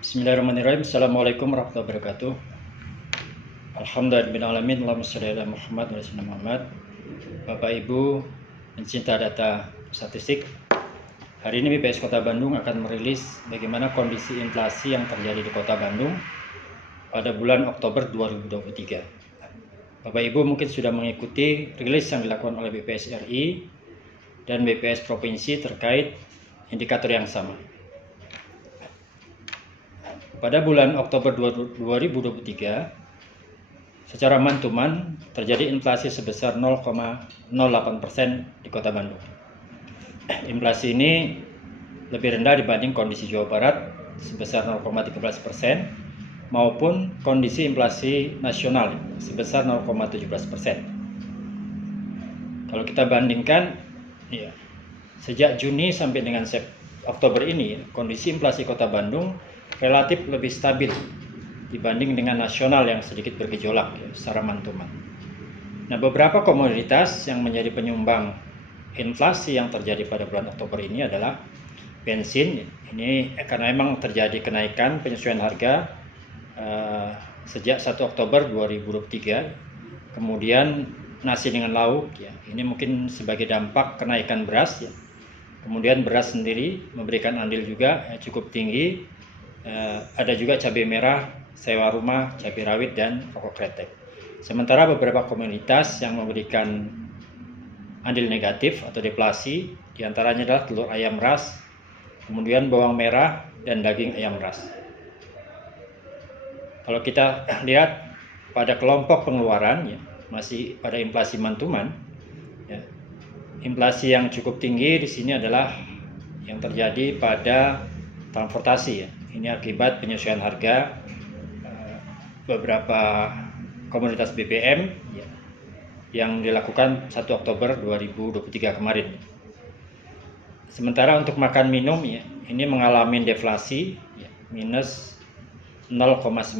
Bismillahirrahmanirrahim. Assalamualaikum warahmatullahi wabarakatuh. Alhamdulillahirrahmanirrahim. Allahumma sholli ala Muhammad wa ala Muhammad. Bapak Ibu pencinta data statistik, hari ini BPS Kota Bandung akan merilis bagaimana kondisi inflasi yang terjadi di Kota Bandung pada bulan Oktober 2023. Bapak Ibu mungkin sudah mengikuti rilis yang dilakukan oleh BPS RI dan BPS Provinsi terkait indikator yang sama. Pada bulan Oktober 2023, secara man-to-man terjadi inflasi sebesar 0,08% di Kota Bandung. Inflasi ini lebih rendah dibanding kondisi Jawa Barat sebesar 0,13% maupun kondisi inflasi nasional sebesar 0,17%. Kalau kita bandingkan, sejak Juni sampai dengan Oktober ini, kondisi inflasi Kota Bandung relatif lebih stabil dibanding dengan nasional yang sedikit bergejolak secara man-to-man. Nah, beberapa komoditas yang menjadi penyumbang inflasi yang terjadi pada bulan Oktober ini adalah bensin. Ini karena memang terjadi kenaikan penyesuaian harga sejak 1 Oktober 2023. Kemudian nasi dengan lauk, ini mungkin sebagai dampak kenaikan beras. Kemudian beras sendiri memberikan andil juga cukup tinggi. Ada juga cabai merah, sewa rumah, cabai rawit, dan rokok kretek. Sementara beberapa komoditas yang memberikan andil negatif atau deflasi, diantaranya adalah telur ayam ras, kemudian bawang merah, dan daging ayam ras. Kalau kita lihat pada kelompok pengeluaran, masih pada inflasi man-to-man, inflasi yang cukup tinggi di sini adalah yang terjadi pada transportasi. Ini akibat penyesuaian harga beberapa komoditas BBM yang dilakukan 1 Oktober 2023 kemarin. Sementara untuk makan minum, ini mengalami deflasi minus 0,19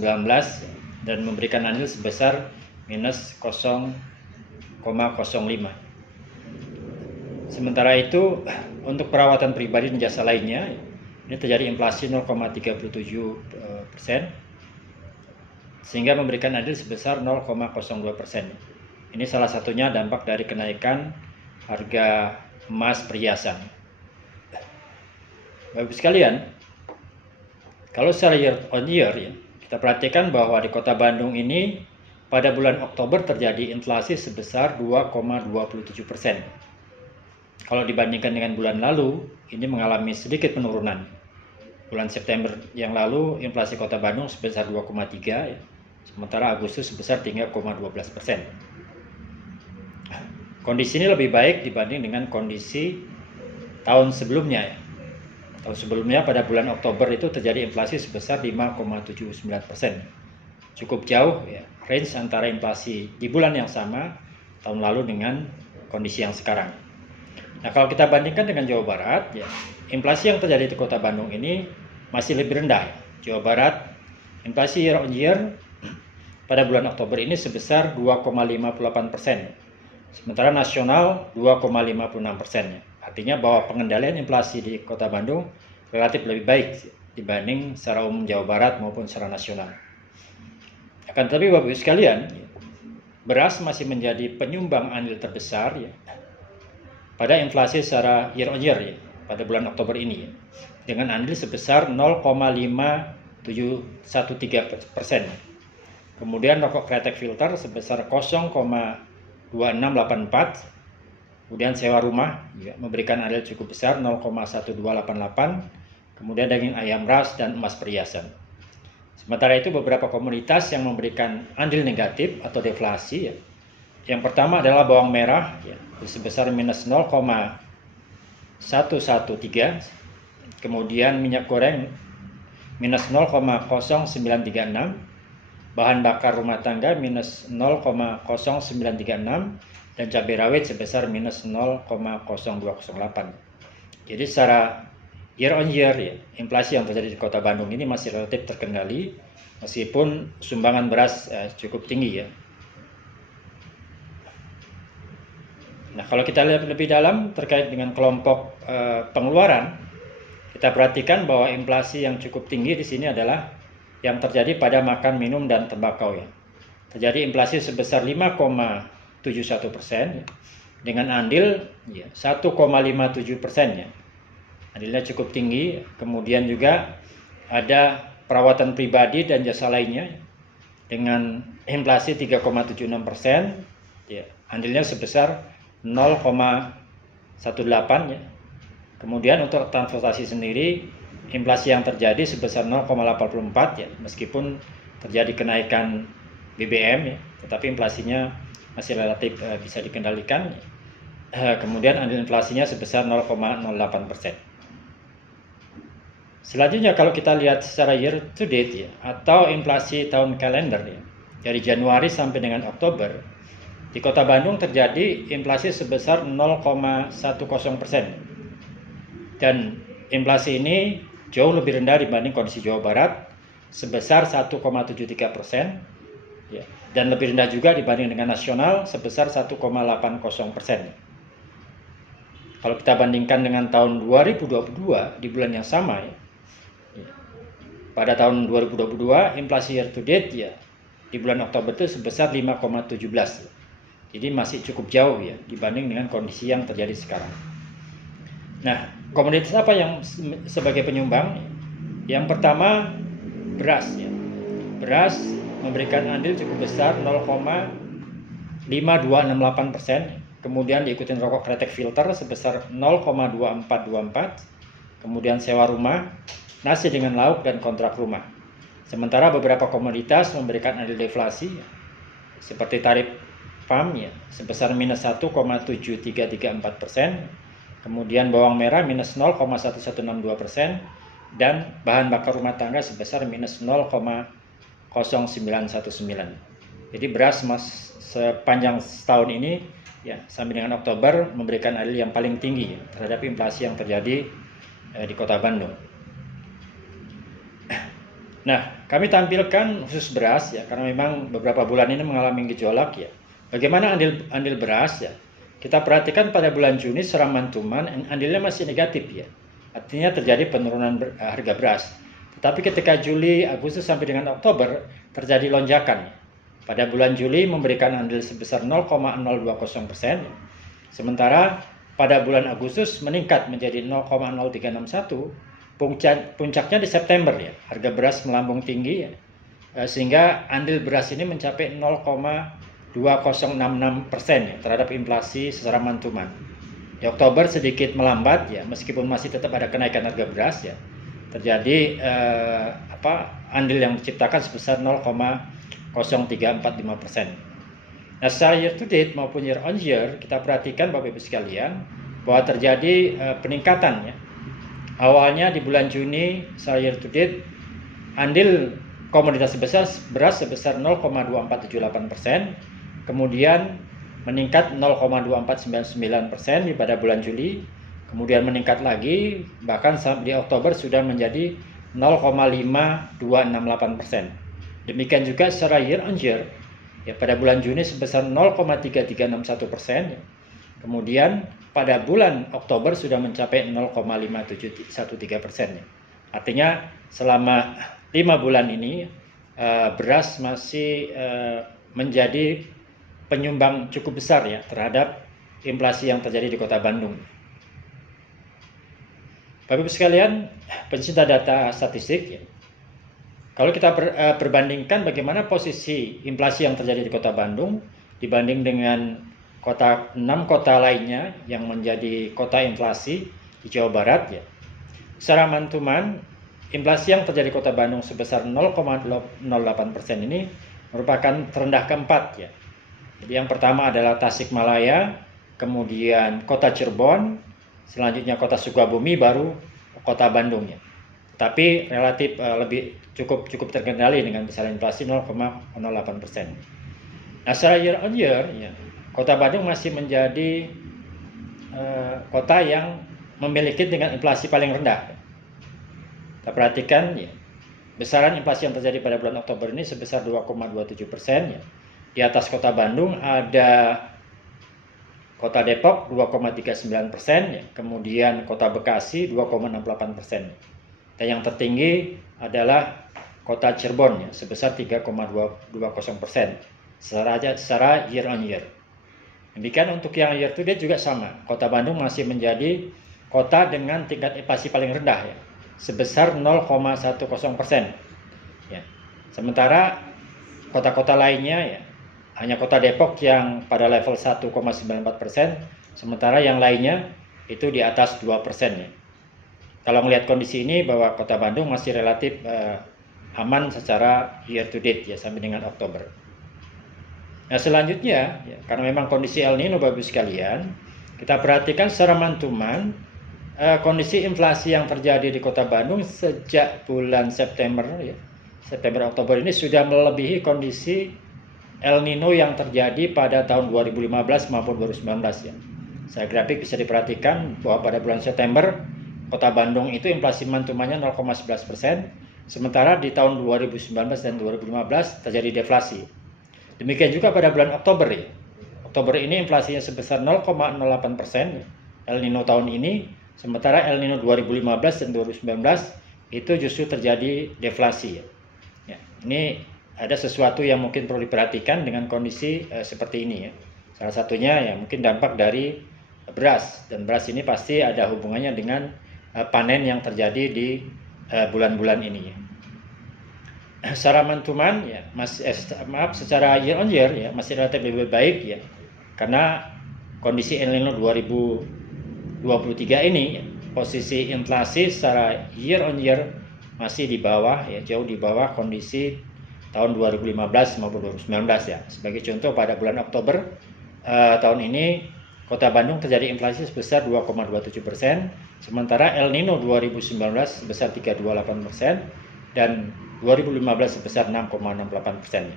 dan memberikan andil sebesar minus 0,05. Sementara itu untuk perawatan pribadi dan jasa lainnya, ini terjadi inflasi 0,37%, sehingga memberikan andil sebesar 0,02%. Ini salah satunya dampak dari kenaikan harga emas perhiasan. Bapak sekalian, kalau secara year on year, kita perhatikan bahwa di Kota Bandung ini pada bulan Oktober terjadi inflasi sebesar 2,27%. Kalau dibandingkan dengan bulan lalu, ini mengalami sedikit penurunan. Bulan September yang lalu inflasi Kota Bandung sebesar 2,3, sementara Agustus sebesar 3,12%. Kondisi ini lebih baik dibanding dengan kondisi tahun sebelumnya. Tahun sebelumnya pada bulan Oktober itu terjadi inflasi sebesar 5,79%. Cukup jauh range antara inflasi di bulan yang sama tahun lalu dengan kondisi yang sekarang. Nah, kalau kita bandingkan dengan Jawa Barat, inflasi yang terjadi di Kota Bandung ini masih lebih rendah. Jawa Barat, inflasi year on year pada bulan Oktober ini sebesar 2,58%. Sementara nasional 2,56%. Artinya bahwa pengendalian inflasi di Kota Bandung relatif lebih baik dibanding secara umum Jawa Barat maupun secara nasional. Akan tetapi Bapak Ibu sekalian, beras masih menjadi penyumbang andil terbesar pada inflasi secara year on year pada bulan Oktober ini dengan andil sebesar 0,5713%. Kemudian rokok kretek filter sebesar 0,2684. Kemudian sewa rumah memberikan andil cukup besar 0,1288. Kemudian daging ayam ras dan emas perhiasan. Sementara itu beberapa komoditas yang memberikan andil negatif atau deflasi, yang pertama adalah bawang merah sebesar minus 0,113. Kemudian minyak goreng minus 0,0936, bahan bakar rumah tangga minus 0,0936, dan cabai rawit sebesar minus 0,0208. Jadi secara year on year inflasi yang terjadi di Kota Bandung ini masih relatif terkendali meskipun sumbangan beras cukup tinggi. Nah, kalau kita lihat lebih dalam terkait dengan kelompok pengeluaran, Kita perhatikan bahwa inflasi yang cukup tinggi di sini adalah yang terjadi pada makan, minum, dan tembakau ya. Terjadi inflasi sebesar 5,71% ya, dengan andil ya, 1,57% ya. Andilnya cukup tinggi. Kemudian juga ada perawatan pribadi dan jasa lainnya dengan inflasi 3,76% ya. Andilnya sebesar 0,18 ya. Kemudian untuk transportasi sendiri, inflasi yang terjadi sebesar 0,84 ya, meskipun terjadi kenaikan BBM ya, tetapi inflasinya masih relatif bisa dikendalikan. Kemudian andil inflasinya sebesar 0,08%. Selanjutnya kalau kita lihat secara year to date ya, atau inflasi tahun kalender ya, dari Januari sampai dengan Oktober, di Kota Bandung terjadi inflasi sebesar 0,10%. Dan inflasi ini jauh lebih rendah dibanding kondisi Jawa Barat sebesar 1,73% ya, dan lebih rendah juga dibanding dengan nasional sebesar 1,80%. Kalau kita bandingkan dengan tahun 2022 di bulan yang sama ya, pada tahun 2022 inflasi year to date ya di bulan Oktober itu sebesar 5,17. Jadi masih cukup jauh ya dibanding dengan kondisi yang terjadi sekarang. Nah, komoditas apa yang sebagai penyumbang? Yang pertama beras ya. Beras memberikan andil cukup besar 0,5268%. Kemudian diikuti rokok kretek filter sebesar 0,2424. Kemudian sewa rumah, nasi dengan lauk, dan kontrak rumah. Sementara beberapa komoditas memberikan andil deflasi seperti tarif PAM ya sebesar minus 1,7334%. Kemudian bawang merah minus 0,1162% dan bahan bakar rumah tangga sebesar minus 0,0919. Jadi beras sepanjang setahun ini ya sampai dengan Oktober memberikan andil yang paling tinggi ya, terhadap inflasi yang terjadi di Kota Bandung. Nah, kami tampilkan khusus beras ya karena memang beberapa bulan ini mengalami gejolak ya. Bagaimana andil beras ya? Kita perhatikan pada bulan Juni secara mantuman andilnya masih negatif ya. Artinya terjadi penurunan harga beras. Tetapi ketika Juli, Agustus sampai dengan Oktober terjadi lonjakan. Pada bulan Juli memberikan andil sebesar 0,020%. Sementara pada bulan Agustus meningkat menjadi 0,0361. Puncaknya di September ya. Harga beras melambung tinggi ya. Sehingga andil beras ini mencapai 0,2066% ya, terhadap inflasi secara mantuman. Di Oktober sedikit melambat ya, meskipun masih tetap ada kenaikan harga beras ya. Terjadi andil yang diciptakan sebesar 0,0345%. Nah, secara year to date maupun year on year kita perhatikan Bapak Ibu sekalian bahwa terjadi peningkatan ya. Awalnya di bulan Juni secara year to date andil komoditas beras sebesar 0,2478%. Kemudian meningkat 0,2499% pada bulan Juli, kemudian meningkat lagi bahkan di Oktober sudah menjadi 0,5268%. Demikian juga secara year on year ya, pada bulan Juni sebesar 0,3361%. Kemudian pada bulan Oktober sudah mencapai 0,5713%. Artinya selama 5 bulan ini beras masih menjadi penyumbang cukup besar ya terhadap inflasi yang terjadi di Kota Bandung. Bapak Ibu sekalian, pencinta data statistik ya. Kalau kita perbandingkan bagaimana posisi inflasi yang terjadi di Kota Bandung dibanding dengan 6 kota lainnya yang menjadi kota inflasi di Jawa Barat ya. Secara mantuman, inflasi yang terjadi di Kota Bandung sebesar 0,08% ini merupakan terendah keempat ya. Jadi yang pertama adalah Tasikmalaya, kemudian Kota Cirebon, selanjutnya Kota Sukabumi, baru Kota Bandung ya. Tapi relatif lebih cukup terkendali dengan besaran inflasi 0,08%. Nah, secara year on year ya, Kota Bandung masih menjadi kota yang memiliki dengan inflasi paling rendah. Kita perhatikan ya, besaran inflasi yang terjadi pada bulan Oktober ini sebesar 2,27% ya. Di atas Kota Bandung ada Kota Depok 2,39%, ya. Kemudian Kota Bekasi 2,68%. Dan yang tertinggi adalah Kota Cirebon, ya, sebesar 3,20% secara year on year. Demikian untuk yang year to date juga sama. Kota Bandung masih menjadi kota dengan tingkat inflasi paling rendah, ya, sebesar 0,10%. Ya. Sementara kota-kota lainnya, ya, hanya Kota Depok yang pada level 1,94%, sementara yang lainnya itu di atas 2%. Ya. Kalau melihat kondisi ini bahwa Kota Bandung masih relatif aman secara year to date, ya, sampai dengan Oktober. Nah, selanjutnya, ya, karena memang kondisi El Nino Bapak sekalian, kita perhatikan secara mantuman kondisi inflasi yang terjadi di Kota Bandung sejak bulan September, ya, September Oktober ini sudah melebihi kondisi El Nino yang terjadi pada tahun 2015 maupun 2019, ya. Saya grafik bisa diperhatikan bahwa pada bulan September Kota Bandung itu inflasi mantumannya 0,11%, sementara di tahun 2019 dan 2015 terjadi deflasi. Demikian juga pada bulan Oktober, ya. Oktober ini inflasinya sebesar 0,08%, El Nino tahun ini, sementara El Nino 2015 dan 2019 itu justru terjadi deflasi, ya. Ya, ini ada sesuatu yang mungkin perlu diperhatikan dengan kondisi seperti ini, ya. Salah satunya ya mungkin dampak dari beras, dan beras ini pasti ada hubungannya dengan panen yang terjadi di bulan-bulan ini, ya. Secara mantuman, ya, secara year on year, ya, masih relatif lebih baik, ya, karena kondisi El Nino 2023 ini, ya, posisi inflasi secara year on year masih di bawah, ya, jauh di bawah kondisi tahun 2015 maupun 2019, ya. Sebagai contoh pada bulan Oktober tahun ini Kota Bandung terjadi inflasi sebesar 2,27%, sementara El Nino 2019 sebesar 3,28% dan 2015 sebesar 6,68%.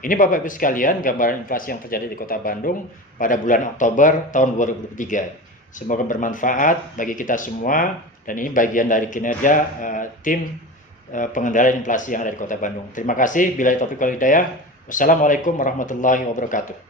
Ini Bapak Ibu sekalian gambaran inflasi yang terjadi di Kota Bandung pada bulan Oktober tahun 2023. Semoga bermanfaat bagi kita semua, dan ini bagian dari kinerja tim pengendalian inflasi yang ada di Kota Bandung. Terima kasih. Billahi taufiq wal hidayah. Wassalamualaikum warahmatullahi wabarakatuh.